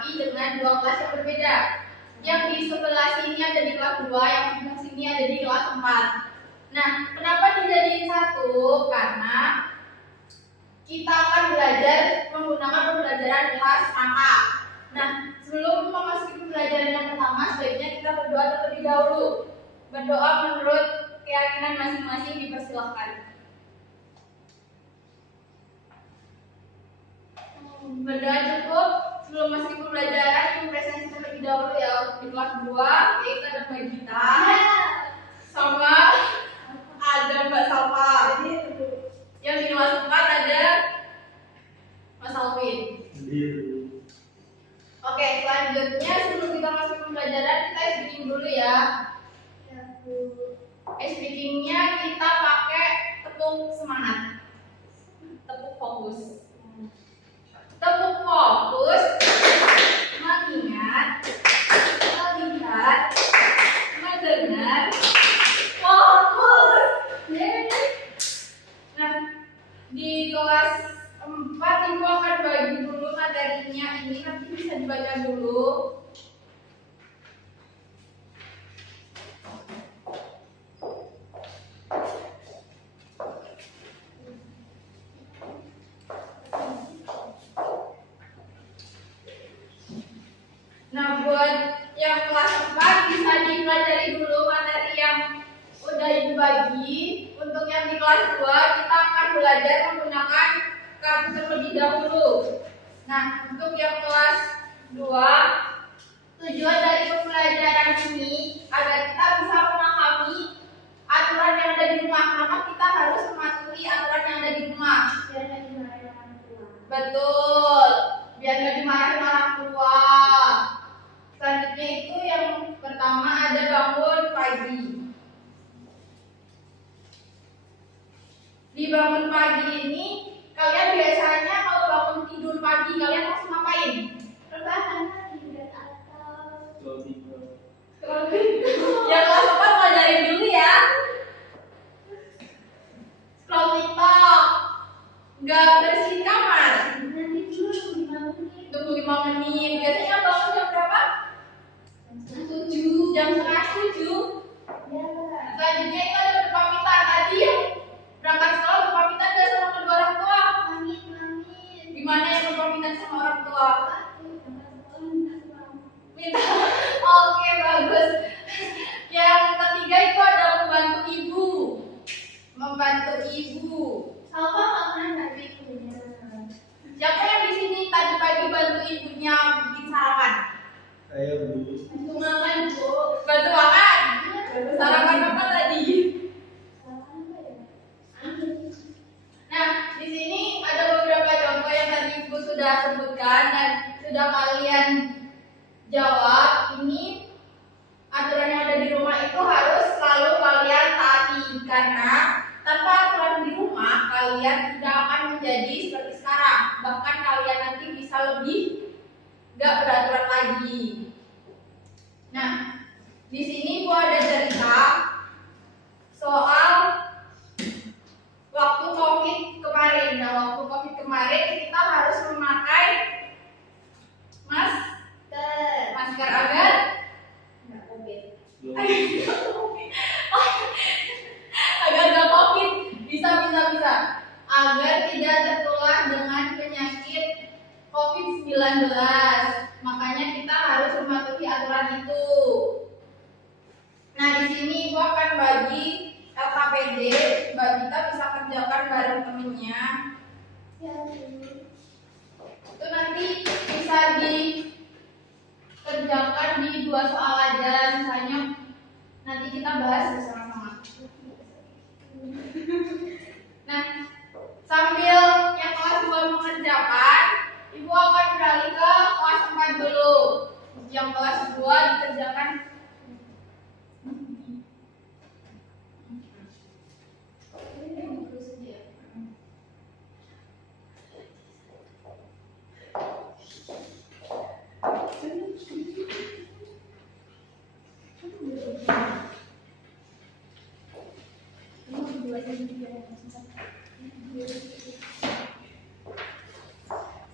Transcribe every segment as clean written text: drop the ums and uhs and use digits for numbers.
tapi dengan dua kelas yang berbeda. Yang di sebelah sini ada di kelas 2, yang di sebelah sini ada di kelas 4. Nah, kenapa dijadiin satu? Karena kita akan belajar menggunakan pembelajaran kelas angka. Nah, sebelum memasuki pembelajaran yang pertama, sebaiknya kita berdoa terlebih dahulu. Berdoa menurut keyakinan masing-masing, dipersilahkan. Berdoa cukup. Sebelum masuk ke pembelajaran, impresasi terlebih dahulu ya. Di kelas 2, yaitu ada Mbak Gita sama ada Mbak Salva. Yang di kelas 4 ada Mas Alvin. Oke, selanjutnya sebelum kita masuk ke pembelajaran, kita speaking dulu ya. Speakingnya kita pakai tepuk semangat, tepuk fokus. Tepuk fokus, mengingat, melihat, mendengar, fokus. Nah, di kelas 4 Ibu akan bagi dulu materinya ini, nanti bisa dibaca dulu. Nah, buat yang kelas 4 bisa dipelajari dulu materi yang udah Ibu bagi. Untuk yang di kelas 2 kita akan belajar menggunakan kartu terlebih dahulu. Nah, untuk yang kelas 2, tujuan dari pembelajaran ini agar kita bisa memahami aturan yang ada di rumah. Maka kita harus mematuhi aturan yang ada di rumah. Biar nggak dimarahin orang tua. Betul, biar nggak dimarahin orang tua. Selanjutnya itu yang pertama ada bangun pagi. Di bangun pagi ini, kalian biasanya kalau bangun tidur pagi, kalian langsung ngapain? Rebahan atau ya kelas 4 pelajarin dulu ya. Scroll TikTok. Nggak bersih kamar. Nanti dulu tunggu 5 menit. Biasanya bangun jam berapa? Jam setengah 7. Selanjutnya itu ada berpamitan. Tadi yang berangkat sekolah berpamitan gak sama kedua orang tua? Gimana yang berpamitan sama orang tua? Minta. Oke, bagus. Yang ketiga itu ada membantu ibu. Membantu ibu. Salva nggak pernah bantu ibunya. Siapa yang di sini tadi pagi bantu ibunya bikin sarapan? Saya Bu. Bantu makan, Bu. Bantu makan. Sarapan apa tadi? Nah, di sini ada beberapa contoh yang tadi Ibu sudah sebutkan dan sudah kalian jawab. Ini aturan yang ada di rumah itu harus selalu kalian taati, karena tanpa aturan di rumah kalian tidak akan menjadi seperti sekarang. Bahkan kalian nanti bisa lebih gak beraturan lagi. Nah, di sini gua ada cerita soal waktu COVID kemarin. Nah, waktu COVID kemarin kita harus memakai masker agar nggak COVID. Agar nggak COVID, bisa. Agar tidak tertular dengan penyakit COVID-19. Makanya kita harus mematuhi aturan itu. Nah, di sini gua akan bagi LKPD, Mbak Gita bisa kerjakan bareng temennya. Itu nanti bisa dikerjakan di 2 soal aja, misalnya nanti kita bahas bersama-sama. Nah, sambil yang kelas 2 mengerjakan, Ibu akan beralih ke kelas 4 dulu. Yang kelas 2 dikerjakan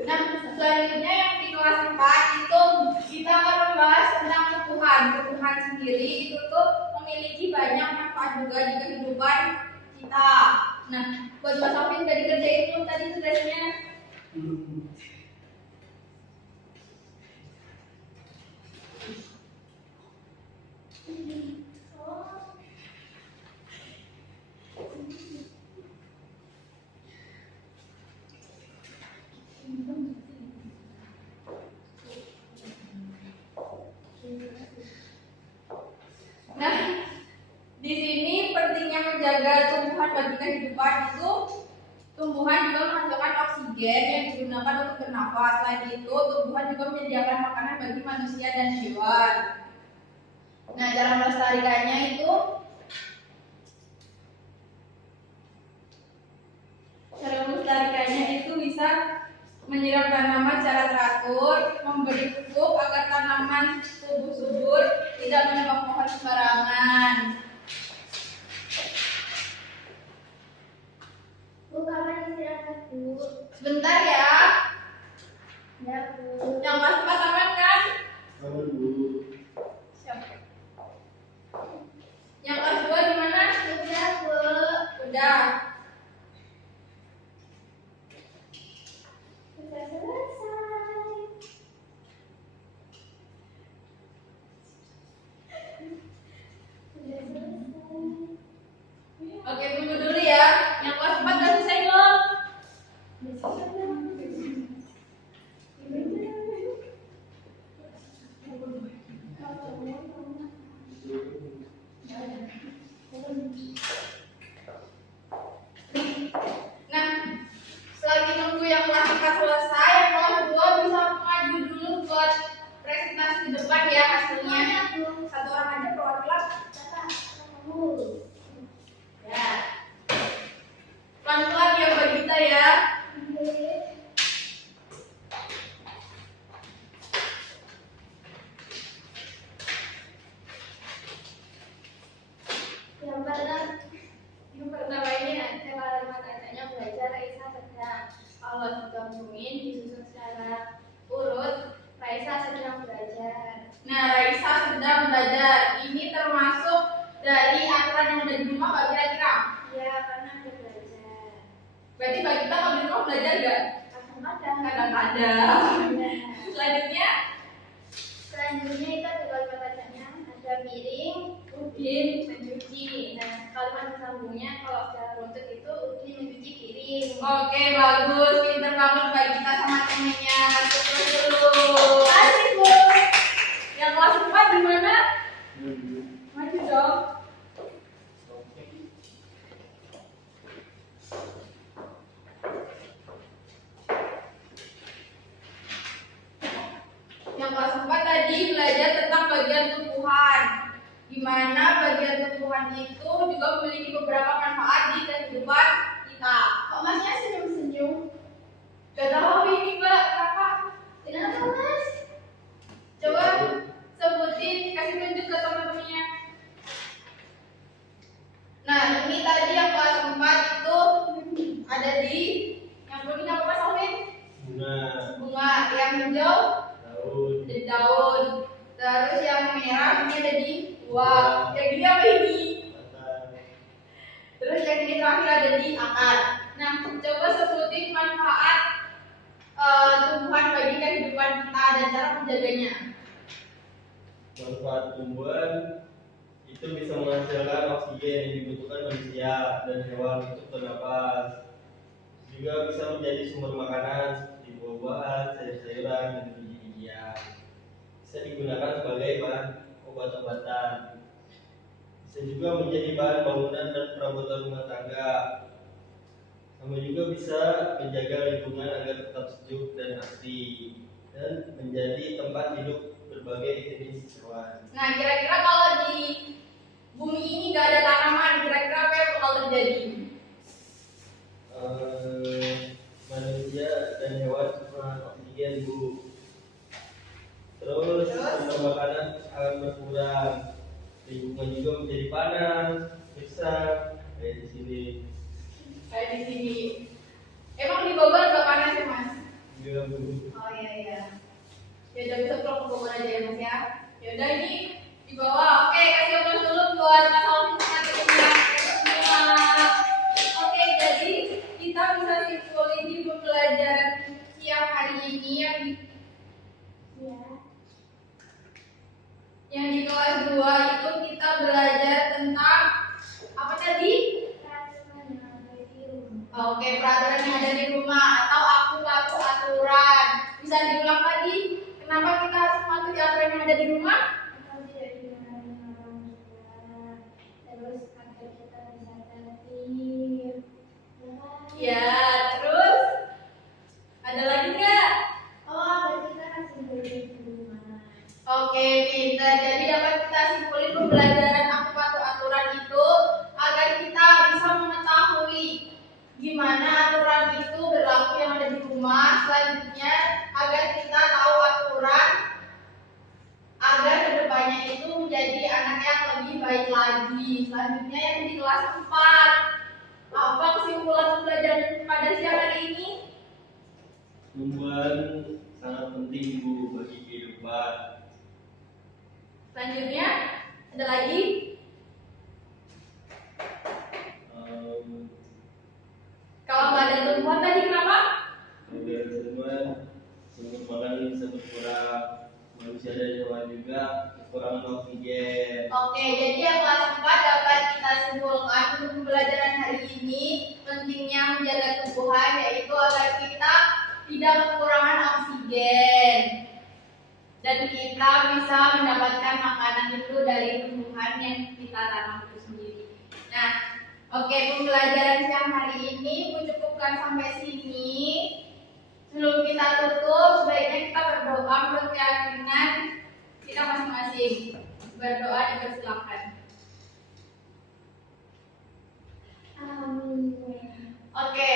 Nah, selanjutnya yang di kelas 4 itu tumbuhan sendiri itu tuh memiliki banyak manfaat juga di kehidupan kita. Nah, buat Mas Alvin tadi kerjain tuh tadi tugasnya. Nah, di sini pentingnya menjaga tumbuhan bagi kehidupan itu tumbuhan juga menghasilkan oksigen yang digunakan untuk bernafas. Selain itu, tumbuhan juga menyediakan makanan bagi manusia dan hewan. Nah, cara melestarikannya itu bisa menyiram tanaman secara teratur, memberi pupuk agar tanaman tumbuh subur, tidak menebang pohon sembarangan. Bu, kapan istirahat, Bu? Sebentar ya. Ya, Bu. Yang kelas 4 aman kan? Aman, Bu. Siap. Yang kelas 2 di mana? Sudah, Bu. Udah. Sudah selesai. Sudah selesai. Oke, tunggu dulu ya. Yang kelas 4 udah selesai belum? Nah, selagi nunggu yang kelas 4 selesai, yang kelas 2 bisa maju dulu buat presentasi di depan ya hasilnya. Satu orang aja perwakilan. Bu. Ya. Pelan-pelan ya Mbak Gita ya. Yang pertama ini tema matanya belajar Raisa sedang. Allah digabungin disusun secara urut. Raisa sedang belajar. Nah, Raisa sedang belajar. Ini termasuk dari aturan yang ada di rumah Mbak kira-kira? Ya, karena ada belajar. Berarti Mbak Gita kalau di rumah belajar nggak? Kadang-kadang. Kadang-kadang. Selanjutnya Selanjutnya itu ada kalimat bacanya, ada piring, Udin mencuci. nah kalimat sambungnya kalau secara runtut itu Udin mencuci piring. Oke, bagus. Pinter banget Mbak Gita sama temennya. Sukses dulu. Asik, Bu. Yang kelas 4 di mana? Maju dong. Yang kelas 4 tadi belajar tentang bagian tumbuhan. Di mana bagian tumbuhan itu juga memiliki beberapa manfaat di kehidupan kita. Kok Masnya senyum-senyum? Gak tahu ini Mbak, kenapa? Kenapa, Mas? Coba sebutin, kasih tunjuk ke teman-temannya. Nah, ini tadi yang kelas 4 itu ada di yang kuning apa Mas Alvin? Bunga. Bunga. Yang hijau Daun. jadi daun. Terus yang merah ini ada di buah. Yang ini apa ini? Batang. Terus yang ini terakhir ada di akar. Nah, coba sebutin manfaat tumbuhan bagi kehidupan kita dan cara menjaganya. Manfaat tumbuhan itu bisa menghasilkan oksigen yang dibutuhkan manusia dan hewan untuk bernapas. Juga bisa menjadi sumber makanan seperti buah-buahan, sayur-sayuran, dan biji-bijian. Bisa digunakan sebagai bahan obat-obatan. Bisa juga menjadi bahan bangunan dan perabotan rumah tangga. Sama juga bisa menjaga lingkungan agar tetap sejuk dan asri dan menjadi tempat hidup berbagai jenis hewan. Nah, kira-kira kalau di bumi ini nggak ada tanaman, kira-kira apa yang bakal terjadi? Manusia dan hewan kekurangan oksigen, Bu. Terus sumber makanan akan berkurang, lingkungan juga menjadi panas, gersang, kayak di sini. Kayak di sini. Emang di Bogor nggak panas ya Mas? Juga, Bu. Oh iya iya. Ya udah bisa pulang ke Bogor aja ya Mas ya. Ya udah ini Di bawah. Oke, kasih aplaus dulu buat Mas Alvin materi semua. Oke, jadi kita bisa simpulin di pembelajaran siang hari ini yang di kelas 2 itu kita belajar tentang apa tadi? Oke, peraturan yang ada di rumah atau aku patuh aturan. Bisa diulang lagi? Kenapa kita harus mematuhi aturan yang ada di rumah? Terus agar kita bisa tertib. Ya, terus ada lagi nggak? Oh, agar kita masih boleh di rumah. Oke, pintar. Jadi dapat kita simpulin pembelajaran aku patuh aturan itu agar kita bisa mengetahui gimana aturan itu berlaku yang ada di rumah. Selanjutnya agar kita tahu aturan agar kedepannya itu menjadi anak yang lebih baik lagi. Selanjutnya yang di kelas 4. Apa kesimpulan pembelajaran pada siang hari ini? Tumbuhan sangat penting Bu bagi kehidupan. Selanjutnya ada lagi? Kalau nggak ada tumbuhan tadi kenapa? Biar tumbuhan sumber makanan bisa berkurang, manusia dan hewan juga kekurangan oksigen. Oke, jadi yang kelas 4 dapat kita simpulkan untuk pembelajaran hari ini pentingnya menjaga tumbuhan yaitu agar kita tidak kekurangan oksigen dan kita bisa mendapatkan makanan itu dari tumbuhan yang kita tanam itu sendiri. Nah, oke, pembelajaran siang hari ini cukupkan sampai sini. Sebelum kita tutup, sebaiknya kita berdoa menurut keyakinan kita masing-masing. Berdoa dipersilakan. Amin. Oke,